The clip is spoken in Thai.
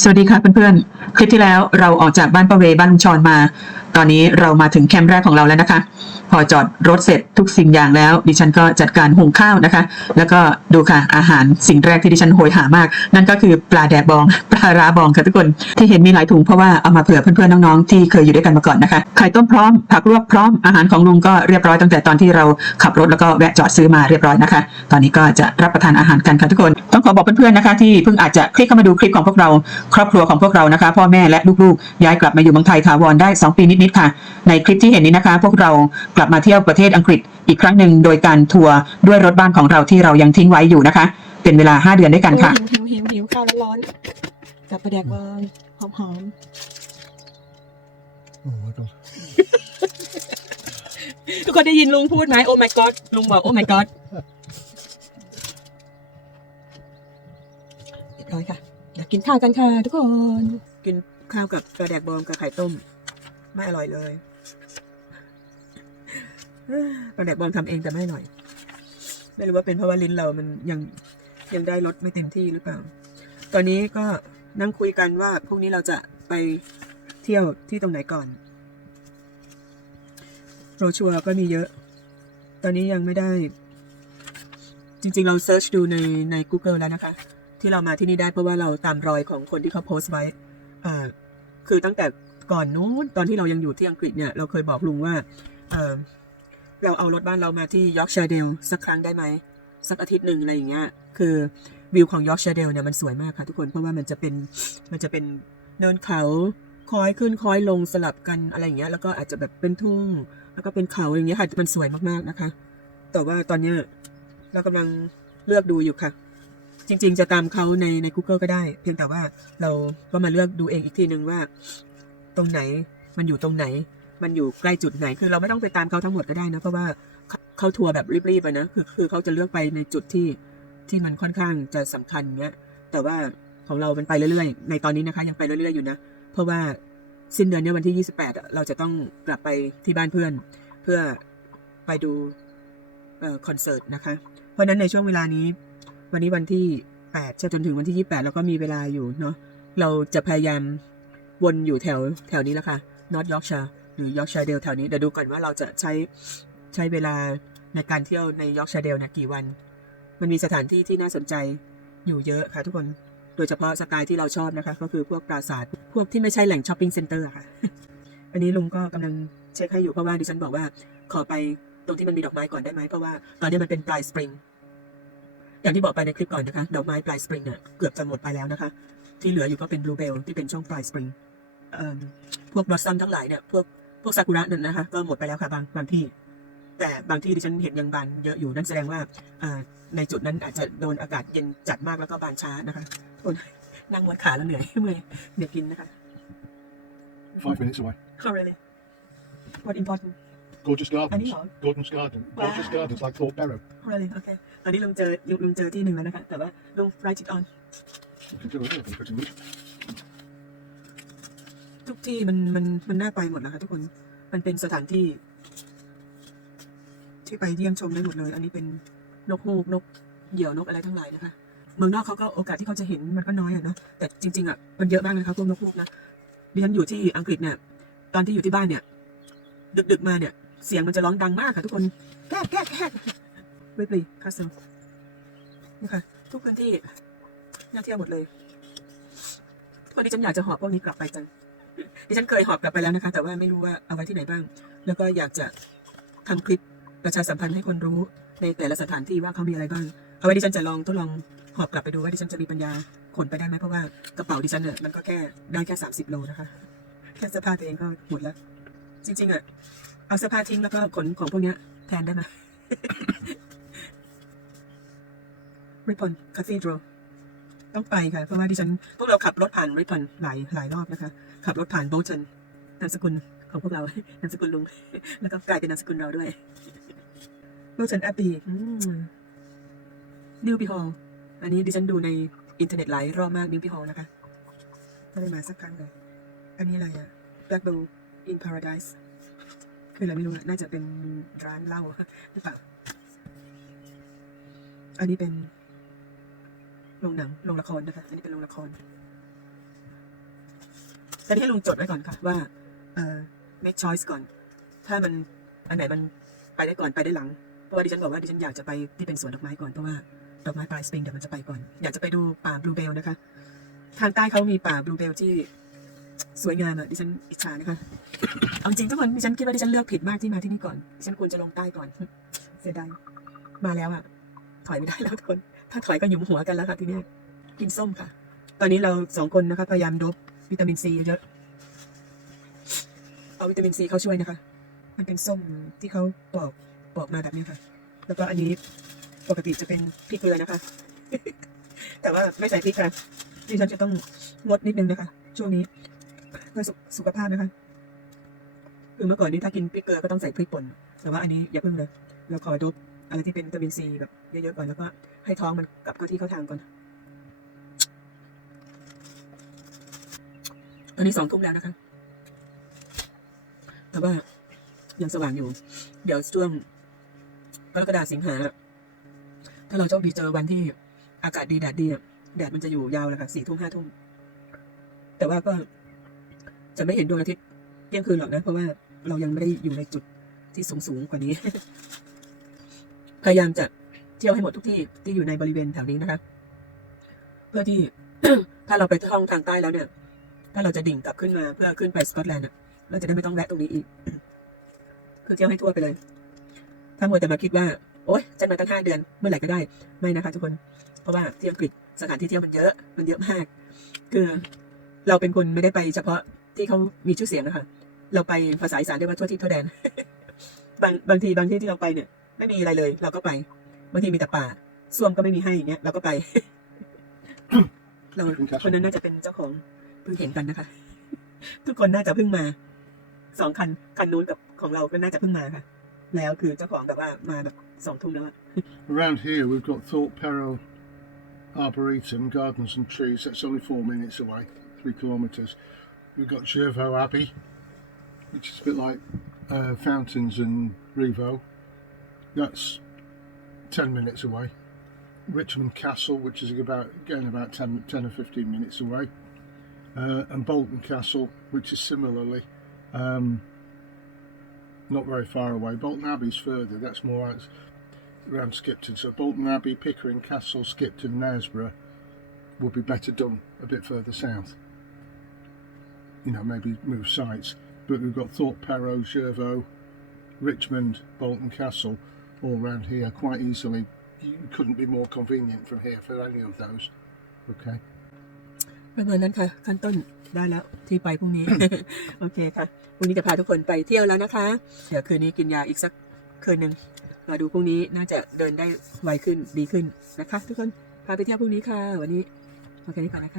สวัสดีค่ะเพื่อนๆ คลิปที่แล้วเราออกจากบ้านประเวบ้านลุงชอนมา ตอนนี้เรามาถึงแคมป์แรกของเราแล้วนะคะ พอจอดรถเสร็จทุกสิ่งอย่างแล้ว ดิฉันก็จัดการหุงข้าวนะคะ แล้วก็ดูค่ะอาหารสิ่งแรกที่ดิฉันโหยหามาก นั่นก็คือปลาแดกบอง ปลาร้าบองค่ะทุกคน ที่เห็นมีหลายถุงเพราะว่าเอามาเผื่อเพื่อนๆน้องๆที่เคยอยู่ด้วยกันมาก่อนนะคะไข่ต้มพร้อมผักลวกพร้อมอาหารของลุงก็เรียบร้อยตั้งแต่ตอนที่เราขับรถแล้วก็แวะจอดซื้อมาเรียบร้อยนะคะ ตอนนี้ก็จะรับประทานอาหารกันค่ะทุกคน ต้องขอบอกเพื่อนๆนะคะ ที่เพิ่งอาจจะคลิกเข้ามาดูคลิปของพวกเรา ครอบครัวของพวกเรานะคะ พ่อแม่และลูกๆย้ายกลับมาอยู่เมืองไทยถาวรได้ 2 ปีนิดๆค่ะ ในคลิปที่เห็นนี้นะคะ พวกเรากลับมาเที่ยวประเทศอังกฤษอีกครั้งหนึ่งโดยการทัวร์ด้วยรถบ้านของเราที่เรายังทิ้งไว้อยู่นะคะ เป็นเวลา 5 เดือนด้วยกันค่ะ หิวหิวหิวหิวข้าวร้อนๆกับปลาแดกบองหอม Oh my god. ๆทุกคนได้ยินลุงพูดไหมโอ้ my god ลุงบอกโอ้ my god เรียบร้อยค่ะอยากกินข้าวกันค่ะทุกคน กินข้าวกับปลาแดกบองกับไข่ต้ม ไม่อร่อยเลยปลาแดกบองทำเองแต่ไม่อร่อย ไม่รู้ว่าเป็นเพราะว่าลิ้นเรามันยังยังได้รสไม่เต็มที่หรือเปล่า ตอนนี้ก็นั่งคุยกันว่าพรุ่งนี้เราจะไปเที่ยวที่ตรงไหนก่อน โรชัวก็มีเยอะ ตอนนี้ยังไม่ได้ จริง ๆ เราเซิร์ชดูในใน Google แล้วนะคะ ที่เรามาที่นี่ได้เพราะว่าเราตามรอยของคนที่เขาโพสต์ไว้คือตั้งแต่ ก่อนนู้นตอนที่เรายังอยู่ที่อังกฤษเนี่ยเราเคยบอกลุงว่าเออเราเอารถบ้านเรามาที่ยอร์กชัยเดลสักครั้งได้ไหมสักอาทิตย์หนึ่งอะไรอย่างเงี้ยคือวิวของยอร์กชัยเดลเนี่ยมันสวยมากค่ะทุกคนเพราะว่ามันจะเป็นมันจะเป็นเนินเขาคอยขึ้นคอยลงสลับกันอะไรอย่างเงี้ยแล้วก็อาจจะแบบเป็นทุ่ง แล้วก็เป็นเขาอย่างเงี้ยค่ะมันสวยมากๆนะคะ แต่ว่าตอนเนี้ยเรากำลังเลือกดูอยู่ค่ะ จริง ๆ จะตามเขาในใน Google ก็ได้ เพียงแต่ว่าเราก็มาเลือกดูเองอีกทีหนึ่งว่า ตรงไหน มันอยู่ตรงไหน มันอยู่ใกล้จุดไหน คือเราไม่ต้องไปตามเขาทั้งหมดก็ได้นะ เพราะว่าเขาทัวร์แบบรีบๆไปนะ คือคือเขาจะเลือกไปในจุดที่ที่มันค่อนข้างจะสำคัญเงี้ย แต่ว่าของเรามันไปเรื่อยๆ ในตอนนี้นะคะ ยังไปเรื่อยๆอยู่นะ เพราะว่าสิ้นเดือนเนี้ยวันที่ 28 เราจะต้องกลับไปที่บ้านเพื่อน เพื่อไปดูออคอนเสิร์ตนะคะ เพราะฉะนั้นในช่วงเวลานี้ วันนี้วันที่8จะจนถึงวันที่ 28 แล้วก็มีเวลาอยู่เนาะ เราจะพยายาม วนอยู่แถวแถวนี้แหละค่ะ North Yorkshire หรือ Yorkshire Dale แถวนี้เดี๋ยวดูก่อนว่าเราจะใช้ใช้เวลาในการเที่ยวใน Yorkshire Dale เนี่ยกี่วัน มันมีสถานที่ที่น่าสนใจอยู่เยอะค่ะทุกคนโดยเฉพาะสไตล์ที่เราชอบนะคะ ก็คือพวกปราสาทพวกที่ไม่ใช่แหล่งช้อปปิ้งเซ็นเตอร์ค่ะ อันนี้ลุงก็กำลังเช็คให้อยู่เพราะว่าดิฉันบอกว่าขอไปตรงที่มันมีดอกไม้ก่อนได้ไหมเพราะว่าตอนนี้มันเป็นปลายสปริงอย่างที่บอกไปในคลิปก่อนนะคะ ดอกไม้ปลายสปริงเนี่ยเกือบจะหมดไปแล้วนะคะ ที่เหลืออยู่ก็เป็นบลูเบลที่เป็นช่วงปลายสปริง พวกบลอสซัมทั้งหลายเนี่ยพวกพวกซากุระนั่นนะคะก็หมดไปแล้วค่ะบางบางที่ แต่บางที่ที่ฉันเห็นยังบานเยอะอยู่นั่นแสดงว่าอ่าในจุดนั้นอาจจะโดนอากาศเย็นจัดมากแล้วก็บานช้านะคะทนนั่งวัดขาแล้วเหนื่อยเมื่อยเดี๋ยวกินนะคะ Five minutes away. Oh really what important Gorgeous อันนี้ gardens. เหรอ Gordon's garden. Gorgeous Wow. gardens like Thorpe Barrow. really okay ตอนนี้ลุงเจอลุงลุงเจอที่หนึ่งแล้วนะคะ แต่ว่าลุง write it on You can do anything pretty much. ทุกที่มันมันมันน่าไปหมดแล้วค่ะทุกคน มันเป็นสถานที่ ที่ไปเยี่ยมชมได้หมดเลย อันนี้เป็นนกฮูกนกเหยี่ยวนกอะไรทั้งหลายนะคะเมืองนอกเขาก็โอกาสที่เขาจะเห็นมันก็น้อยอะเนาะแต่จริงๆอะมันเยอะมากนะคะพวกนกฮูกนะดิฉันอยู่ที่อังกฤษเนี่ยตอนที่อยู่ที่บ้านเนี่ย ดึกๆมาเนี่ย เสียงมันจะร้องดังมากค่ะทุกคนแก๊กแก๊กแก๊กเวบลีคาสเซิลนี่ค่ะทุกพื้นที่น่าเที่ยวหมดเลยทุกคนที่ฉันอยากจะหอบพวกนี้กลับไปจัง ดิฉันเคยหอบกลับไปแล้วนะคะ แต่ว่าไม่รู้ว่าเอาไว้ที่ไหนบ้าง แล้วก็อยากจะทำคลิปประชาสัมพันธ์ให้คนรู้ในแต่ละสถานที่ว่าเขามีอะไรบ้าง เอาไว้ดิฉันจะลองทดลองหอบกลับไปดูว่าดิฉันจะมีปัญญาขนไปได้ไหมเพราะว่ากระเป๋าดิฉันเนี่ยมันก็แค่ได้แค่สามสิบโลนะคะ แค่เสื้อผ้าตัวเองก็หมดแล้ว จริงๆอะเอาเสื้อผ้าทิ้งแล้วก็ขนของพวกเนี้ยแทนได้ไหมริปอนคาเฟ่ดร ต้องไปค่ะ เพราะว่าดิฉันพวกเราขับรถผ่านริปอนหลายหลายรอบนะคะ ขับรถผ่านโบลตันนามสกุลของพวกเรา นามสกุลลุง แล้วก็กลายเป็นนามสกุลเราด้วยโบลตันแอปปี้นิวปีฮอลอันนี้ดิฉันดูในอินเทอร์เน็ตหลายรอบมากนิวปีฮอลนะคะไม่ได้มาสักครั้งเลย อันนี้อะไรอะ Black Bull in Paradise คืออะไรไม่รู้น่าจะเป็นร้านเหล้าหรือเปล่าอันนี้เป็น โรงหนังโรงละครนะคะอันนี้เป็นโรงละครตอนนี้ให้ลุงจดไว้ก่อนค่ะ ว่าเอ่อ make choice ก่อน ถ้ามันอันไหนมันไปได้ก่อนไปได้หลัง เพราะว่าดิฉันบอกว่าดิฉันอยากจะไปที่เป็นสวนดอกไม้ก่อนเพราะว่าดอกไม้ปลายสปริงเดี๋ยวมันจะไปก่อน อยากจะไปดูป่าบลูเบลนะคะ ทางใต้เขามีป่าบลูเบลที่สวยงามอะดิฉันอิจฉานะคะ เอาจริงทุกคนดิฉันคิดว่าดิฉันเลือกผิดมากที่มาที่นี่ก่อน ดิฉันควรจะลงใต้ก่อน เสียดายมาแล้วอะถอยไม่ได้แล้วทุกคน ถ้าถอยก็หยุมหัวกันแล้วค่ะทีนี้กินส้มค่ะ ตอนนี้เราสองคนนะคะ พยายามดบวิตามินซีเยอะเอาวิตามินซีเขาช่วยนะคะ มันเป็นส้มที่เขาปอกปอกมาแบบนี้ค่ะ แล้วก็อันนี้ปกติจะเป็นพริกเกลือนะคะ แต่ว่าไม่ใส่พริกค่ะดิฉันจะต้องงดนิดนึงนะคะ ช่วงนี้เพื่อสุสุขภาพนะคะคือเมื่อก่อนนี้ถ้ากินพริกเกลือก็ต้องใส่พริกป่นแต่ว่าอันนี้อย่าเพิ่งเลยเราขอดบ อะไรที่เป็นวิตามินซีแบบเยอะๆก่อนแล้วก็ให้ท้องมันกลับเข้าที่เข้าทางก่อนตอนนี้สองทุ่มแล้วนะคะแต่ว่ายังสว่างอยู่ เดี๋ยวช่วงกรกฎาสิงหา ถ้าเราโชคดีเจอวันที่อากาศดีแดดดีแดดมันจะอยู่ยาวเลยค่ะสี่ทุ่มห้าทุ่มแต่ว่าก็จะไม่เห็นดวงอาทิตย์เที่ยงคืนหรอกนะ เพราะว่าเรายังไม่ได้อยู่ในจุดที่สูงสูงๆกว่านี้ พยายามจะเที่ยวให้หมดทุกที่ที่อยู่ในบริเวณแถวนี้นะคะ เพื่อที่ถ้าเราไปท่องทางใต้แล้วเนี่ย ถ้าเราจะดิ่งกลับขึ้นมาเพื่อขึ้นไปสกอตแลนด์เราจะได้ไม่ต้องแวะตรงนี้อีก คือเที่ยวให้ทั่วไปเลย ถ้ามัวแต่มาคิดว่า โอ๊ยฉันมาตั้งห้าเดือนเมื่อไหร่ก็ได้ ไม่นะคะทุกคน เพราะว่าที่อังกฤษสถานที่เที่ยวมันเยอะ มันเยอะมาก คือเราเป็นคนไม่ได้ไปเฉพาะที่เขามีชื่อเสียงนะคะ เราไปภาษาอีสานเรียกว่าทั่วทิศทั่วแดน บางบางทีบางที่ที่เราไปเนี่ย ไม่มีอะไรเลย เราก็ไปบางทีมีแต่ป่าส้วมก็ไม่มีให้อย่างเงี้ยเราก็ไป เราคนนั้นน่าจะเป็นเจ้าของเพิ่งเห็นกันนะคะ ทุกคนน่าจะเพิ่งมาสองคันคันนู้นกับของเราก็น่าจะเพิ่งมาค่ะ แล้วคือเจ้าของแบบว่ามาแบบสองทุ่มแล้วอะ Around here, we've got Thorpe Perrow Arboretum, Gardens and Trees. That's only four minutes away, three kilometres. We've got Jervo Abbey, which is a bit like uh, Fountains and Revo. That's 10 minutes away. Richmond Castle, which is about again about 10, 10 or 15 minutes away. Uh, and Bolton Castle, which is similarly um, not very far away. Bolton Abbey's further, that's more out around Skipton. So Bolton Abbey, Pickering Castle, Skipton, Knaresborough would be better done a bit further south. You know, maybe move sites. But we've got Thorpe Perrow, Jervo, Richmond, Bolton Castle, all round here quite easily. You couldn't be more convenient from here for any of those. Okay. ประมาณนั้นค่ะ ขั้นต้นได้แล้วที่ไปพรุ่งนี้ โอเคค่ะพรุ่งนี้จะพาทุกคนไปเที่ยวแล้วนะคะ เดี๋ยวคืนนี้กินยาอีกสักคืนหนึ่งมาดูพรุ่งนี้น่าจะเดินได้ไวขึ้นดีขึ้นนะคะ ทุกคนพาไปเที่ยวพรุ่งนี้ค่ะ วันนี้โอเคนี้ก่อนนะคะ